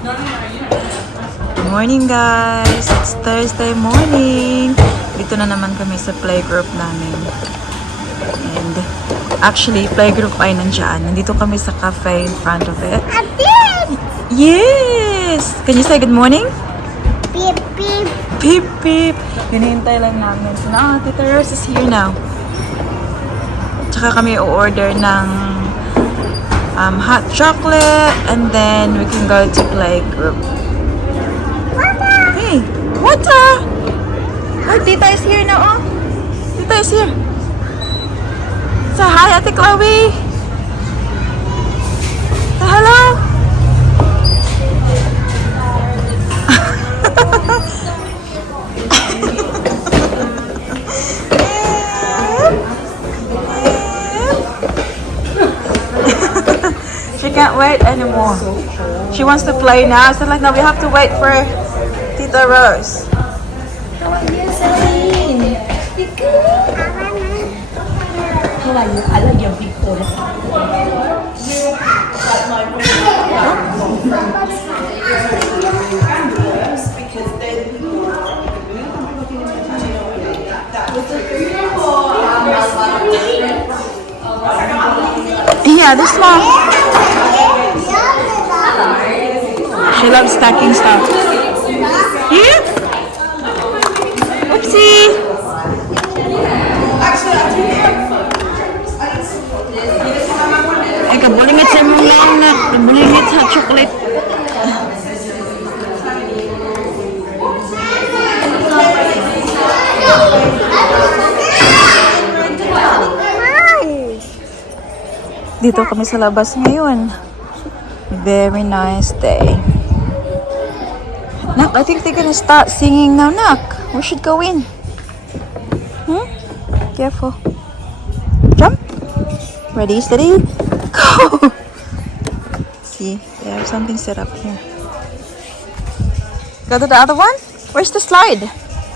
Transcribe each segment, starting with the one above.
Good morning guys! It's Thursday morning! Dito na naman kami sa playgroup namin. And actually, playgroup ay nandyan. Nandito kami sa cafe in front of it. Yes! Can you say good morning? Beep, beep. Beep, beep! Hinihintay lang namin. So na, Tita Rose is here now. Tsaka kami o-order ng hot chocolate and then we can go to playgroup. Hey, what's up? Oh, Tita is here now, oh. Tita is here. Say hi, Ate Chloe. Say hello. She can't wait anymore. She wants to play now. I said like, no, we have to wait for Tita Rose. How are you, Celine? You good? How are you? I like your big boy. Yeah, they're small. She loves stacking stuff. Yeah? Oopsie! Ay, kabulingit sa mong lang na. Kabulingit sa chocolate. Dito kami sa labas ngayon. Very nice day. Nak, I think they're gonna start singing now, Nak. We should go in. Careful. Jump. Ready, steady, go. See, they have something set up here. Go to the other one. Where's the slide?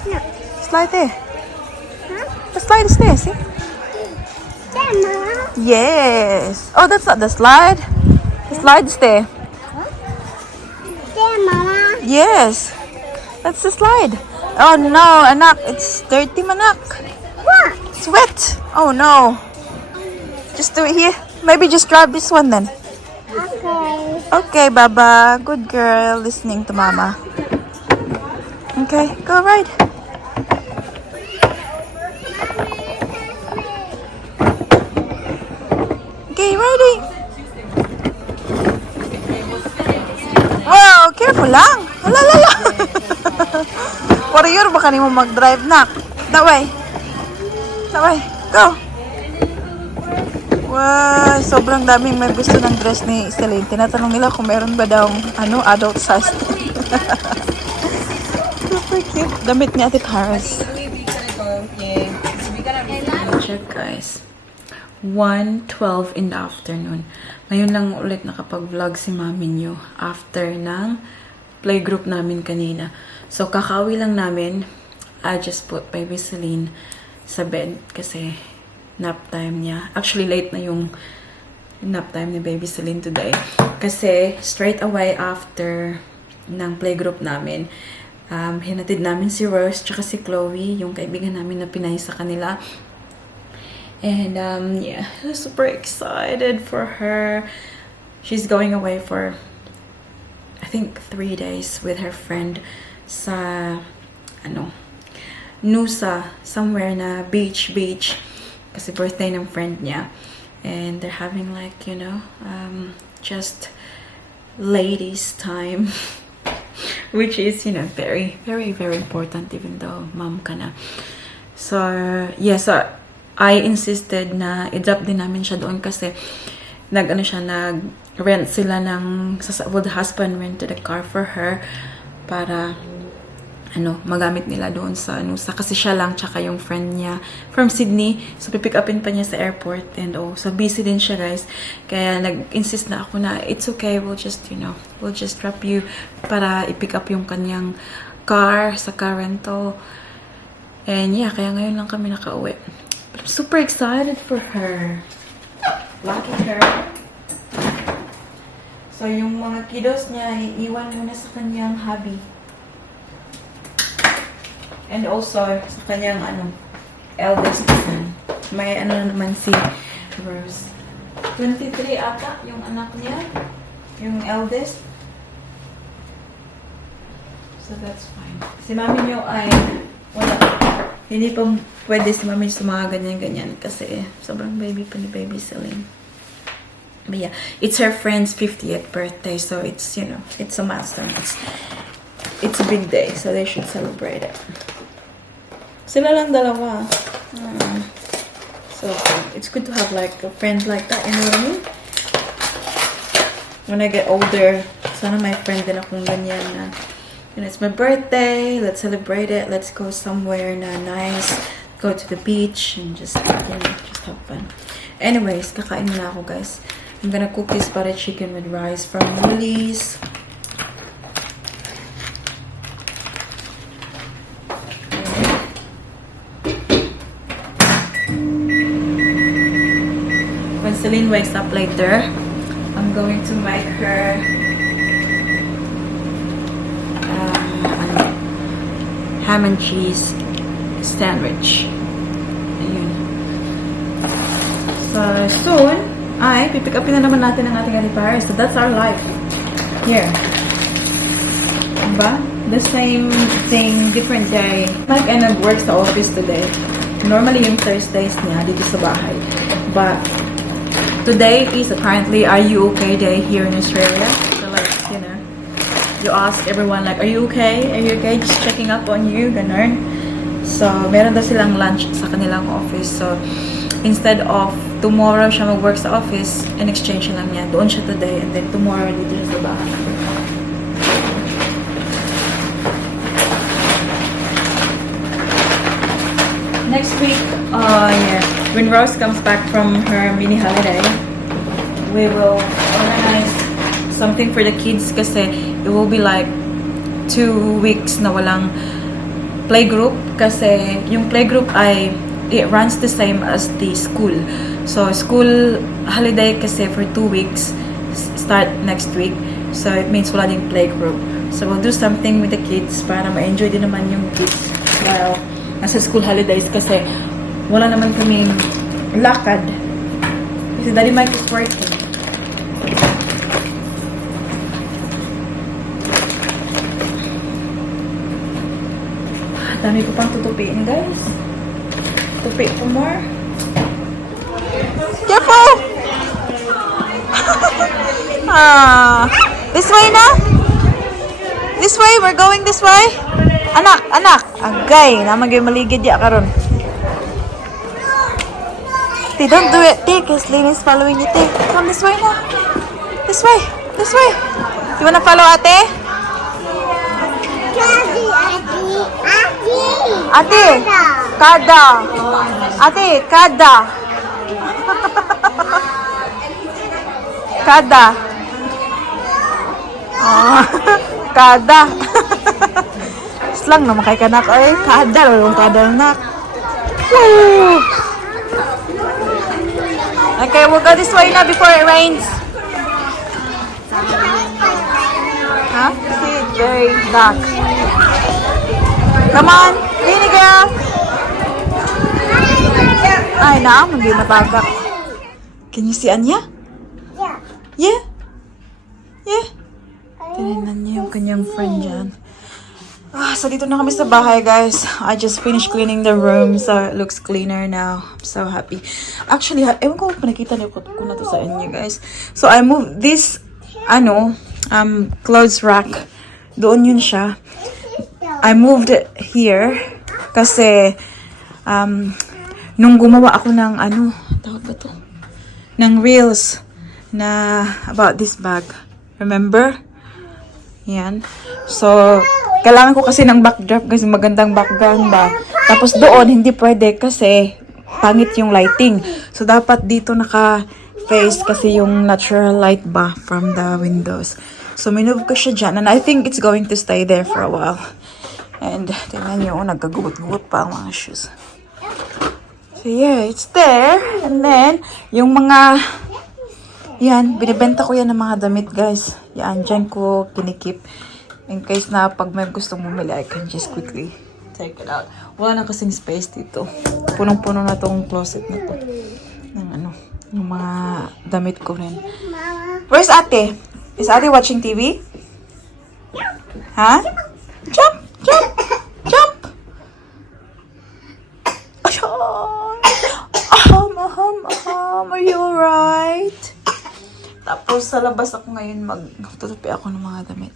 No. Slide there. The slide is there, see? There, Mama. Yes. Oh, that's not the slide. The slide's there. There, Mama. Yes. That's the slide. Oh no, anak. It's dirty, manak. What? It's wet. Oh no. Just do it here. Maybe just grab this one then. Okay. Okay, Baba. Good girl. Listening to Mama. Okay, go ride. Okay, ready? Wow, careful lang. Halalala. Warrior, baka ni mo mag-drive, Nak. That way. That way. Go. Wow, sobrang daming may gusto ng dress ni Celine. Tinatanong nila kung meron ba daw adult size. Super cute. Damit ni Ate Paris. Check, guys. 1:12 in the afternoon. Ngayon lang ulit nakapag-vlog si mami nyo after ng playgroup namin kanina. So, kakauwi lang namin. I just put baby Celine sa bed kasi nap time niya. Actually, late na yung nap time ni baby Celine today. Kasi straight away after ng playgroup namin, hinatid namin si Rose tsaka si Chloe, yung kaibigan namin na Pinay sa kanila. And yeah, super excited for her. She's going away for, I think, 3 days with her friend sa, Nusa, somewhere na beach. Kasi birthday ng friend niya. And they're having like, just ladies time. Which is, very, very, very important even though mom ka na. So, yeah, so I insisted na i-drop din namin siya doon kasi nag-rent sila ng, the husband rented a car for her para, magamit nila doon sa Nusa. Kasi siya lang, tsaka yung friend niya from Sydney. So, pipick upin pa niya sa airport. And so busy din siya, guys. Kaya nag-insist na ako na, it's okay, we'll just drop you para i-pick up yung kanyang car sa car rental. And yeah, kaya ngayon lang kami nakauwi. But I'm super excited for her. Look at her. So, yung mga kiddos niya, iiwan muna sa kanyang hubby. And also, sa kanyang, eldest son. May naman si Rose. 23 ata yung anak niya. Yung eldest. So, that's fine. Si mami niyo ay, wala. Hindi pa pwede si mami sa mga ganyan-ganyan. Kasi, sobrang baby pa ni Baby Celine. But yeah, it's her friend's 50th birthday. So, it's, it's a milestone. It's a big day. So, they should celebrate it. Sila lang dalawa. So, it's good to have like a friend like that, you know what I mean? When I get older, sana may friend din akong ganyan na, it's my birthday, let's celebrate it, let's go somewhere na nice, go to the beach, and just, just have fun. Anyways, kakain na ako, guys. I'm gonna cook this butter chicken with rice from Woolies. When Celine wakes up later, I'm going to make her ham and cheese sandwich. Ayun. So soon, pipick upin na naman natin ang ating anniversary. So that's our life here. Diba? The same thing, different day. Mike and nag-work sa office today. Normally yung Thursdays niya dito sa bahay. But today is apparently Are You Okay Day here in Australia. So like, you ask everyone like, are you okay? Are you okay? Just checking up on you, ganun. So, meron daw silang lunch sa kanilang office. So, instead of tomorrow siya mag-work sa office, in exchange lang niya. Doon siya today and then tomorrow dito sa bahay. Next week, when Rose comes back from her mini holiday, we will organize something for the kids kasi it will be like 2 weeks na walang playgroup kasi yung playgroup ay it runs the same as the school. So school holiday kasi for 2 weeks start next week. So it means wala ding playgroup. So we'll do something with the kids para ma-enjoy din naman yung kids while nasa school holidays kasi wala naman kaming lakad. Kasi Daddy Mike is working. Dami ko pang tutupiin, guys. Tupi ko more. Careful! This way na? This way? We're going this way? Anak! Agay! Namagay maligid ya karon. Te, don't do it. Te, because Lynn is following you, te. Come this way na. This way. You wanna follow ate? Ate, kada. Ate, kada. Kada. Oh, kada. Slang naman kay kanak. Ay, kada. Lalong kada nak. Woo! Okay, we'll go this way na before it rains. Huh? See, it's very dark. Come on, Lini girl. Ay, hindi natagak. Can you see Anya? Yeah? Tinignan niya yung kanyang friend dyan. So dito na kami sa bahay, guys. I just finished cleaning the room, so it looks cleaner now. I'm so happy. Actually, ewan ko kung nakita niyo ko na to sa inyo, guys. So I moved this, clothes rack. Doon yun siya. I moved it here kasi nung gumawa ako ng tawag ba to? Ng reels na about this bag. Remember? Yan. So, kailangan ko kasi ng backdrop kasi magandang background ba. Tapos doon, hindi pwede kasi pangit yung lighting. So, dapat dito naka-face kasi yung natural light ba from the windows. So, minove ko siya dyan. And I think it's going to stay there for a while. And, tingnan nyo, nagkagugot-gugot pa ang mga shoes. So, yeah, it's there. And then, yung mga Yan, binibenta ko yan ng mga damit, guys. Yan, dyan ko kinikip. In case na pag may gustong bumili, I can just quickly take it out. Wala na kasing space dito. Punong-puno na tong closet na to. Ng yung mga damit ko rin. Where's ate? Is ate watching TV? Huh? Jump! Jump! Jump! Are you alright? Tapos sa labas ako ngayon magtutupi ako ng mga damit.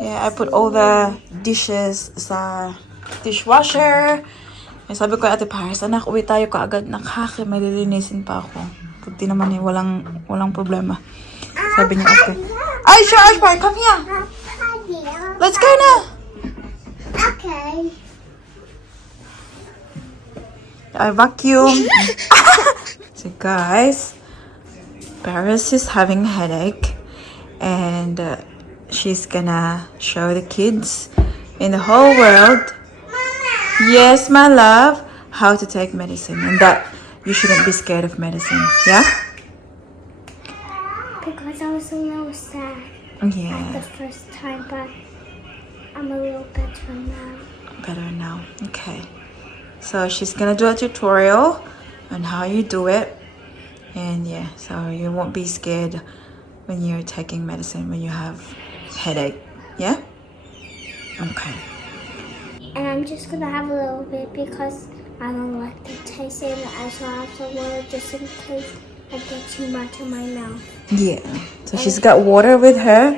Yeah, I put all the dishes sa dishwasher. Sabi ko, Ate Paris, anak, uwi tayo kaagad. Nakaka, may lilinisin pa ako. Puti naman eh, walang problema. Sabi niya, okay. Ay, sure, Ashby, come here. Let's go na. Okay. I vacuum. So guys, Paris is having a headache. And she's gonna show the kids in the whole world, yes, my love, how to take medicine, and that you shouldn't be scared of medicine. Yeah? Because I was a little sad Yeah. the first time, but I'm a little better now. Better now. Okay. So she's gonna do a tutorial on how you do it. And yeah, so you won't be scared when you're taking medicine when you have headache. Yeah? Okay. And I'm just gonna have a little bit because I don't like the taste, and I shall have some water just in case I get too much in my mouth. Yeah. So she's got water with her.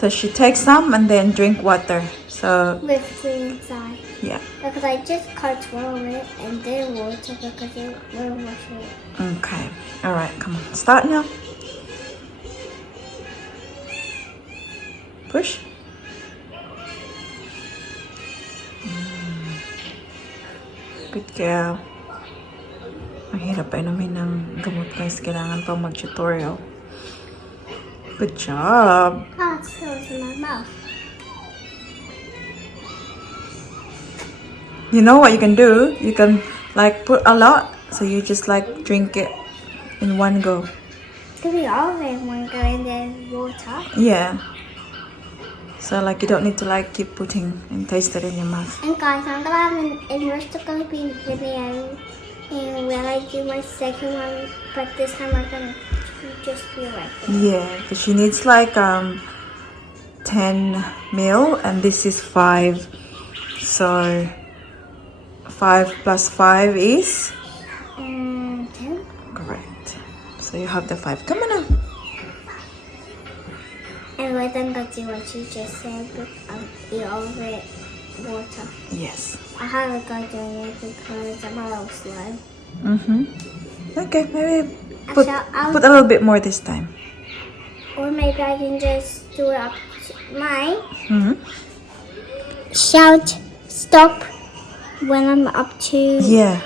So she takes some and then drink water. So With free inside. yeah. Because I just can't swallow it and then water because it will wash it. Okay. All right. Come on. Start now. Push. Good girl. Mahirap pa inumin ng gamot, guys. Kailangan pa mag-tutorial. Good job. Oh, it still in my mouth. You know what you can do? You can like put a lot, so you just like drink it in one go. It's gonna be all of it in one go and then water. Yeah. So like you don't need to like keep putting and taste it in your mouth. And guys, I'm gonna have an rest of gonna be video, and when I do my second one, but this time I'm gonna just be right there. Yeah, because she needs like 10 mil and this is 5. So 5 plus 5 is 10. correct. So you have the 5. Come on now. And let them go do what you just said, but eat all of it water. Yes. I haven't got doing it because I'm a little slow. Okay, maybe I'll- put a little bit more this time. Or maybe I can just do it up to my shout stop when I'm up to Yeah,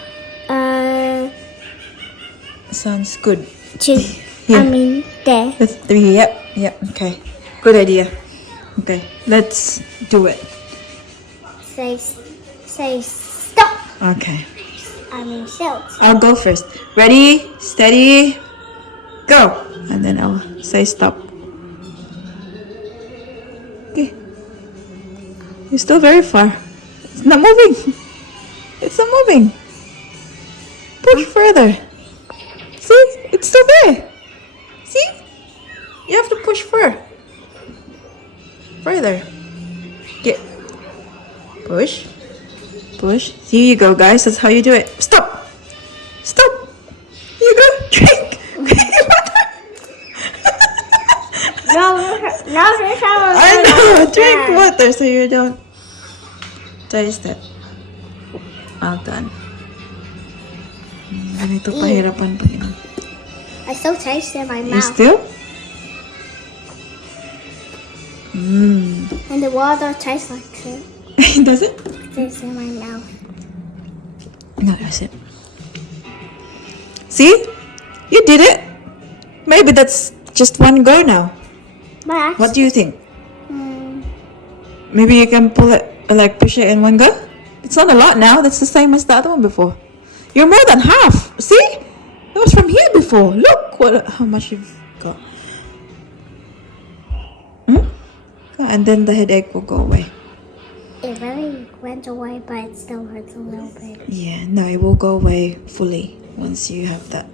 to sounds good. I mean there. That's 3. Yep. Okay. Good idea. Okay, let's do it. Say stop. Okay. I mean shout. I'll go first. Ready, steady, go. And then I'll say stop. Okay. You're still very far. It's not moving. It's not moving. Push further. See? It's still there. See? You have to push further. Get. Push. Push. Here you go, guys. That's how you do it. Stop. Stop. Here you go. Drink. I know. Drink water so you don't taste it. Well done. Ganito pahirapan pag inom. I still taste it in my You mouth. still? And the water tastes like it. Does it? Tastes in my mouth. No, that's it. See? You did it. Maybe that's just one go now. But What do you think? mm, Maybe you can pull it, like push it in one go? It's not a lot now. That's the same as the other one before. You're more than half. See? That was from here before. Look how much you've got. And then the headache will go away. It really went away, but it still hurts a little bit. Yeah, no, it will go away fully once you have that.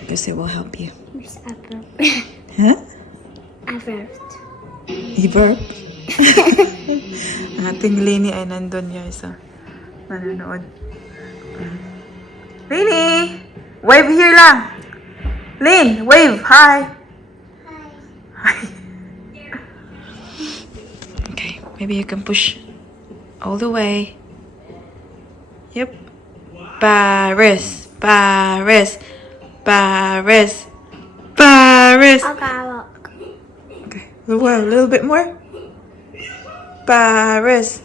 Because it will help you. Miss, I burped. Huh? I burped. You burp? Ating Lini ay nandun guys. Nanonood. Lini! Wave here lang! Lin, wave! Hi! Hi! Okay, maybe you can push all the way. Yep. Paris! Paris! Paris! Paris! Okay, look. Okay. Well, a little bit more. Paris.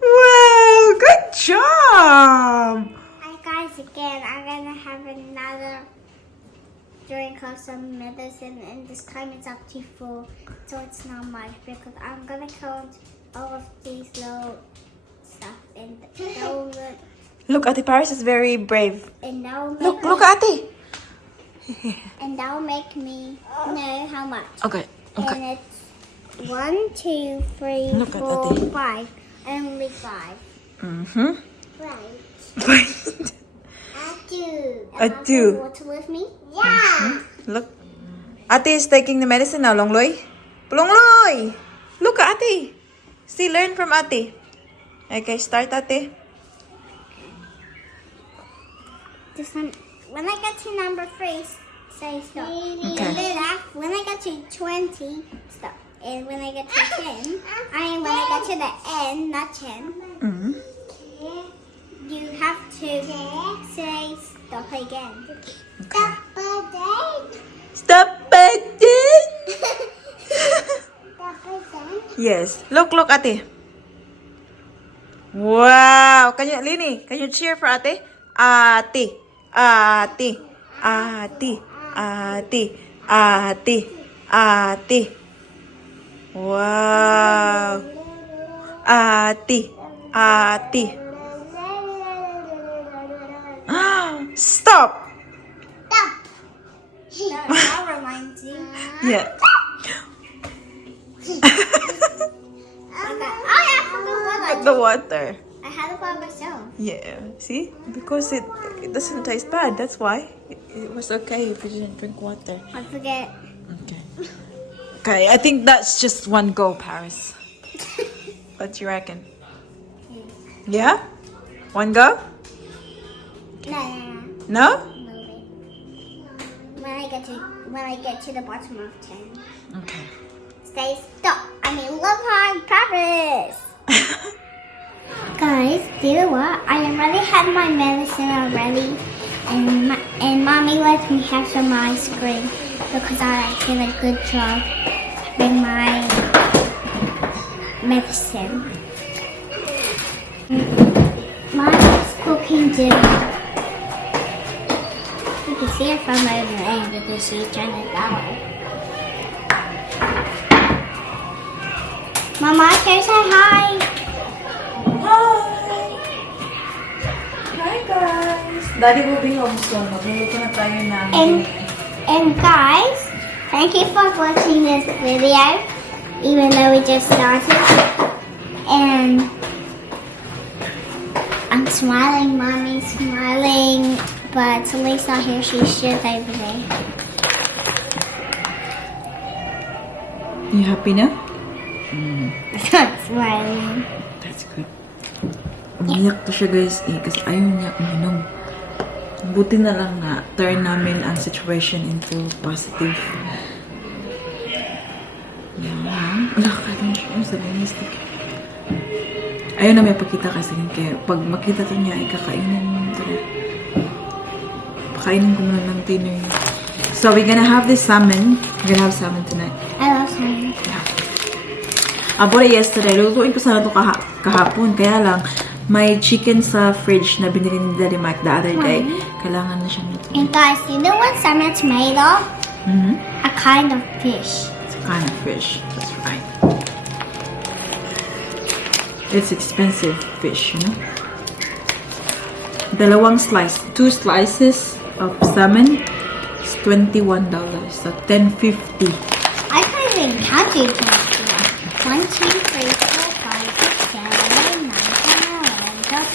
Wow, good job. Hi guys, again, I'm gonna have another drink of some medicine, and this time it's up to full, so it's not much because I'm gonna count all of these little stuff, and that will Look, Ate Paris is very brave. and that will Look, make look, Ate. and that will make me know how much. Okay, okay. And it's 1, 2, 3, Look at 4, Ate. 5. Only 5. Mm-hmm. Right. I do. I do. Water with me? Yeah. Look. Ate is taking the medicine now, Longloy. Longloy! Look, Ate. See, learn from Ate. Okay, start, Ate. This one, when I get to number 3, say stop. Okay. And then when I get to 20, stop. And when I get to 10, when I get to the end, not 10, Mm-hmm. you have to say stop again. Okay. Stop again. Stop acting! Stop again. Yes. Look, Ate. Wow. Lini, can you cheer for Ate? Ate. Ate. Ate. Ate. Ate. Ate. Wow. Ate. Ate. Stop. Stop. That reminds you. Yeah. Okay. Oh, yeah, I forgot The water. I had it by myself. Yeah. See? Because it doesn't taste bad. That's why. It was okay if you didn't drink water. I forget. Okay. Okay, I think that's just one go, Paris. What do you reckon? Yeah? One go? No. No? When I get to the bottom of 10, Okay. say stop. Love hard Paris. Guys, do you know what? I already had my medicine already, and mommy let me have some ice cream because I did a good job with my medicine. Mommy's cooking dinner. You can see it from over there because she's trying to follow. Mama, can you say hi? Hi! Hi, guys! Daddy will be home soon. Magluluto na tayo ng And guys, thank you for watching this video, even though we just started. And I'm smiling, Mommy's smiling, but Lisa's not here. She should over there. You happy na? Not smiling. That's good. Umiyak to siya, guys, kasi ayaw niya uminom. Buti na lang na turn namin ang situation into positive. Yan. Wala ka rin siya. Sabi niya, stick. Ayaw na may pakita kasi kaya pag makita to niya, ay kakainin mo ito na. Pakainin ko muna ng dinner niya. So, we're gonna have this salmon. We're gonna have salmon tonight. I love salmon. Yeah. Abora yesterday, lutuin ko sana ito kahapon. Kaya lang, may chicken sa fridge na binili ni Daddy Mike the other day. Kailangan na siya nito. And guys, you know what salmon's made of? Mm-hmm. A kind of fish. It's a kind of fish. That's right. It's expensive fish, you know? Dalawang slice. 2 slices of salmon is $21. So $10.50. I can't even count you guys. 1, 2, 3, 4, 5, 6, 7, 8, 9, 10, 11, 12,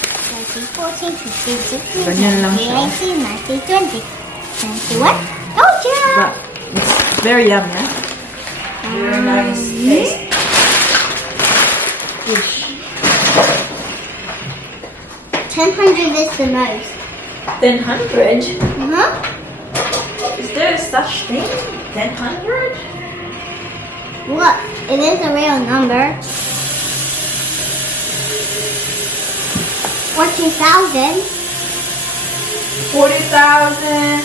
13, 14, 15, 16, Ganyan lang 17, siya. 18, 19, 20, 21. Oh, yeah! But it's very yum, yeah? Very nice taste. Fish. 1,000 is the most. 1,000? Uh-huh. Is there such thing? 1,000? Look, it is a real number. 40,000. 40,000.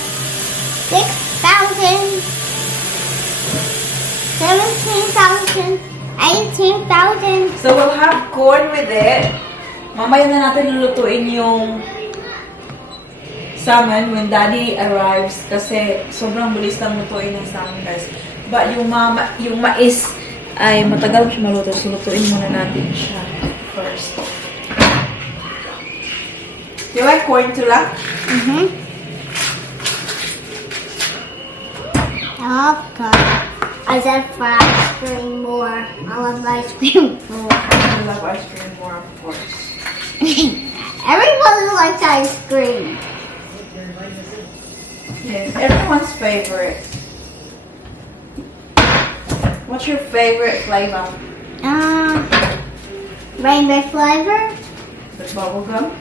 6,000. 17,000. 18,000. So we'll have corn with it. Mamaya na natin lulutuin yung salmon when Daddy arrives kasi sobrang bilis lang lutuin ng salmon, guys. But yung mais ay matagal siya maluto. So lutuin muna natin siya first. Do you like corn tula? Mm-hmm. I love corn. I said for ice cream more. I love ice cream more. I love ice cream more, of course. Everybody likes ice cream. Yes, everyone's favorite. What's your favorite flavor? Rainbow flavor. The bubble gum?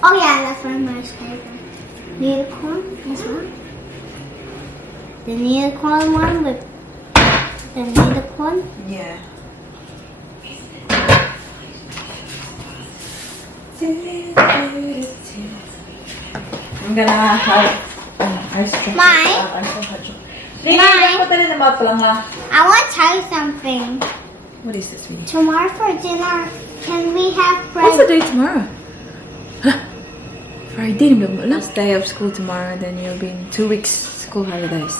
Oh yeah, that's my most favorite. Unicorn, this one. The unicorn one with the unicorn. Yeah. I'm gonna have ice cream. Mine? I want to tell you something. What is this, sweetie? Tomorrow for dinner, can we have What's the bread? day tomorrow? Huh? Friday. Last day of school tomorrow, then you'll be in 2 weeks school holidays.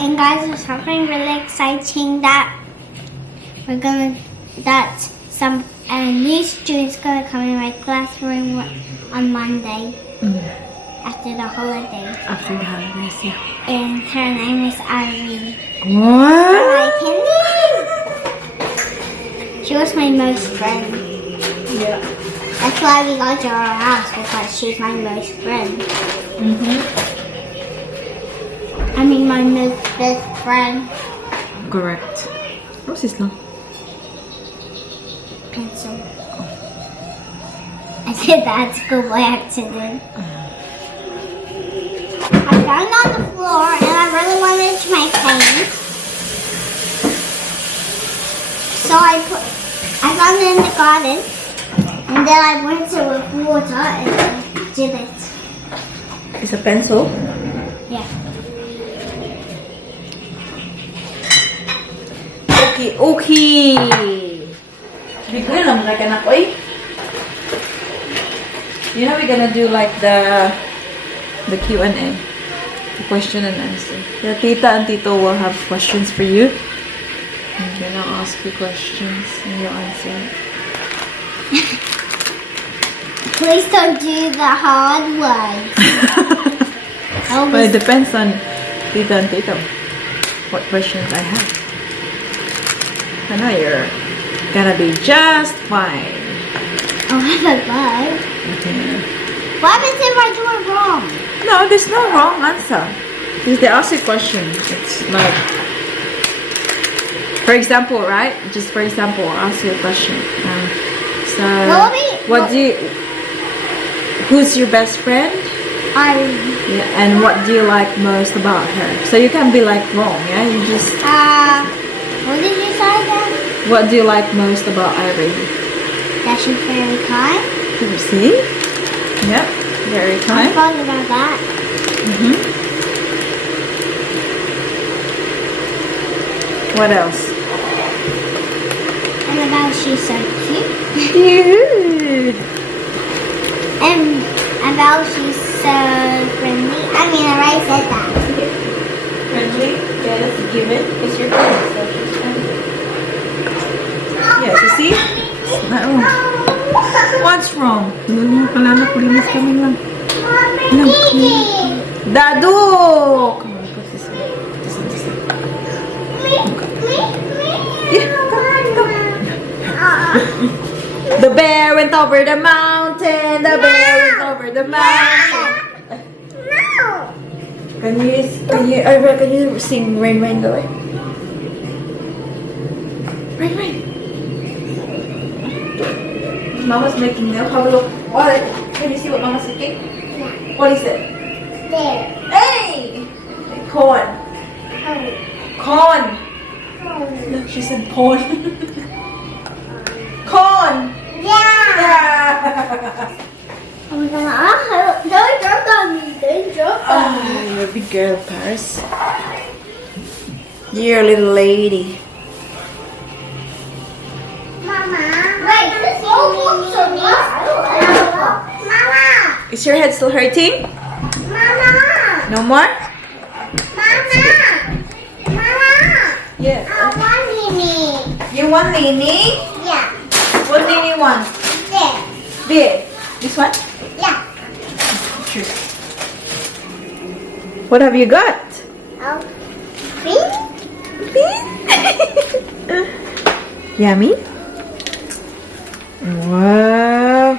And guys, there's something really exciting that some new students gonna come in my classroom on Monday after the holidays. After the holidays, yeah. And her name is Irene. What? Like she was my most friend. Yeah. That's why we go to her house, because she's my most friend. I mean, my most best friend. Correct. What's this now? Pencil. I said that at school by accident. I found it on the floor and I really wanted to make paint. So I found it in the garden and then I went to with water and I did it. It's a pencil. Yeah. Okay. Bigla naman na kanak, oy. You know we're gonna do like the Q&A, the question and answer. Your tita and tito will have questions for you. I'm gonna ask you questions and you'll answer. Please don't do the hard ones. But it depends on tita and tito. What questions I have. I know you're gonna be just fine. Oh, I forgot. Okay. What happens if I do it wrong? No, there's no wrong answer. Because they ask you a question. It's like, for example, right? Just for example, I'll ask you a question. Who's your best friend? Irene. Yeah, and what do you like most about her? So you can be like wrong, yeah? You just, What did you say then? what do you like most about Irene? That she's very kind. You see? Yep, very I kind. thought about that. What else? And about she's so cute. Cute. And about she's so friendly. I mean, I already said that. Friendly, yeah, that's a given. It's your friend, so she's friendly. Yes, you see? What's wrong? Kala na kulinis kami lang. Dadu! Come on, put this one. This one, this one. Yeah, the bear went over the mountain. The bear went over the mountain. No. Can you sing Rain, Rain, go away? Rain, Rain. Mama's making milk. Have a look. What? Can you see what Mama's making? Yeah. What is it? There. Hey! Corn. Corn. Look, she said corn. Corn. Yeah. Yeah. Oh my god. Don't joke on me. Don't joke on me. Oh, you're a big girl, Paris. You're a little lady. Mama. Wait. Mama. Is your head still hurting? Mama. No more? Mama. Mama. Yes. I want Nini. You want Nini? Yeah. What Nini want? There. This. This one? Yeah. Sure. What have you got? Oh. Green? Yummy? Wow.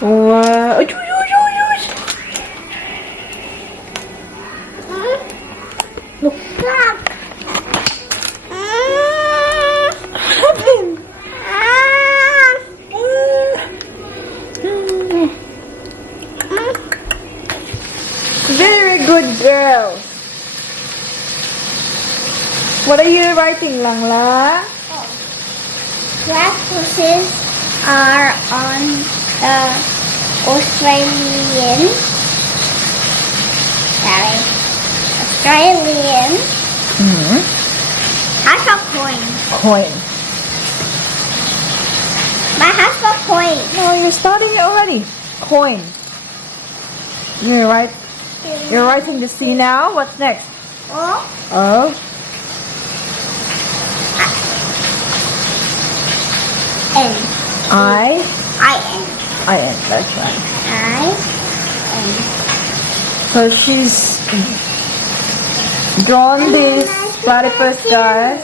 Wow. Look. Stop. What happened? Very good girl. What are you writing, Langla? Octopuses are on the Australian. Has a coin. Coin. My has a coin. No, you're starting it already. Coin. You're writing the C now. What's next? Oh. Oh. N. I. I-N. I-N. That's right. I-N. So she's drawn this platypus guy.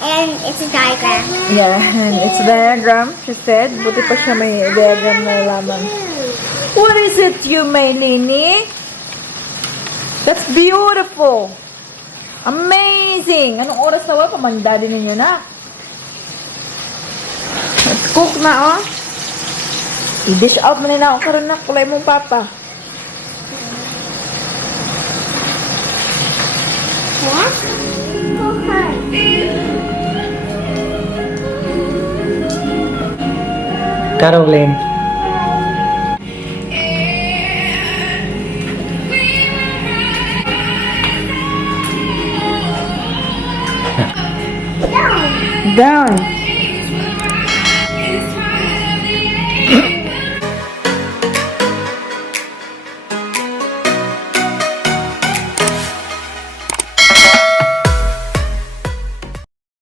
And it's a diagram. Yeah, and it's a diagram, she said. Buti pa siya may diagram na laman. What is it you made, Nini? That's beautiful. Amazing. Anong oras na wala? Pamanda din ninyo na. Let's cook na, oh. I-dish out mo na ako karoon na. Kulay mong papa. What? Okay. Caroline. Down.